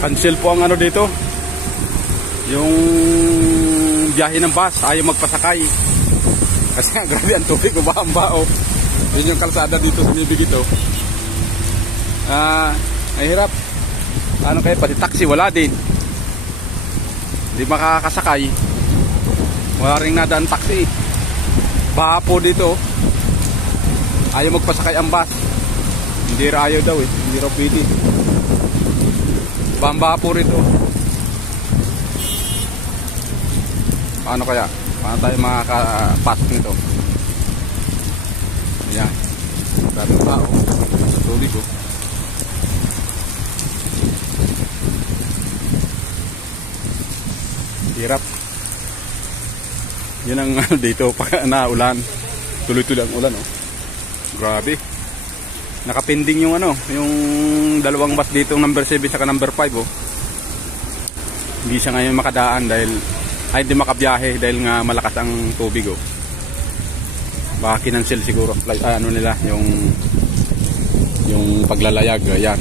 Cancel po ang ano dito. Yung biyahe ng bus, ayaw magpasakay. Kasi nga grabe ang tubig, ubahang-bao. Yun yung kalsada dito sa Nibig ito. Ay hirap. Ano kayo, pati taxi wala din. Hindi makakasakay. Wala ring nadaan taxi. Baha po dito. Ayaw magpasakay ang bus. Hindi ayaw daw eh. Hindi raw pwede. Baha po rito. Paano kaya? Paano tayo makakapas nito? Ayan. Maraming tao. Sa tubig ko. Hirap. Yan ang dito pag naulan. Tuloy-tuloy ang ulan, oh. Grabe. Nakapending yung ano, yung dalawang bus dito, number 7 saka number 5, oh. Hindi siya ngayon makadaan dahil ay hindi makabiyahe dahil nga malakas ang tubig, oh. Baka kinansel siguro ano nila yung paglalayag, ayan.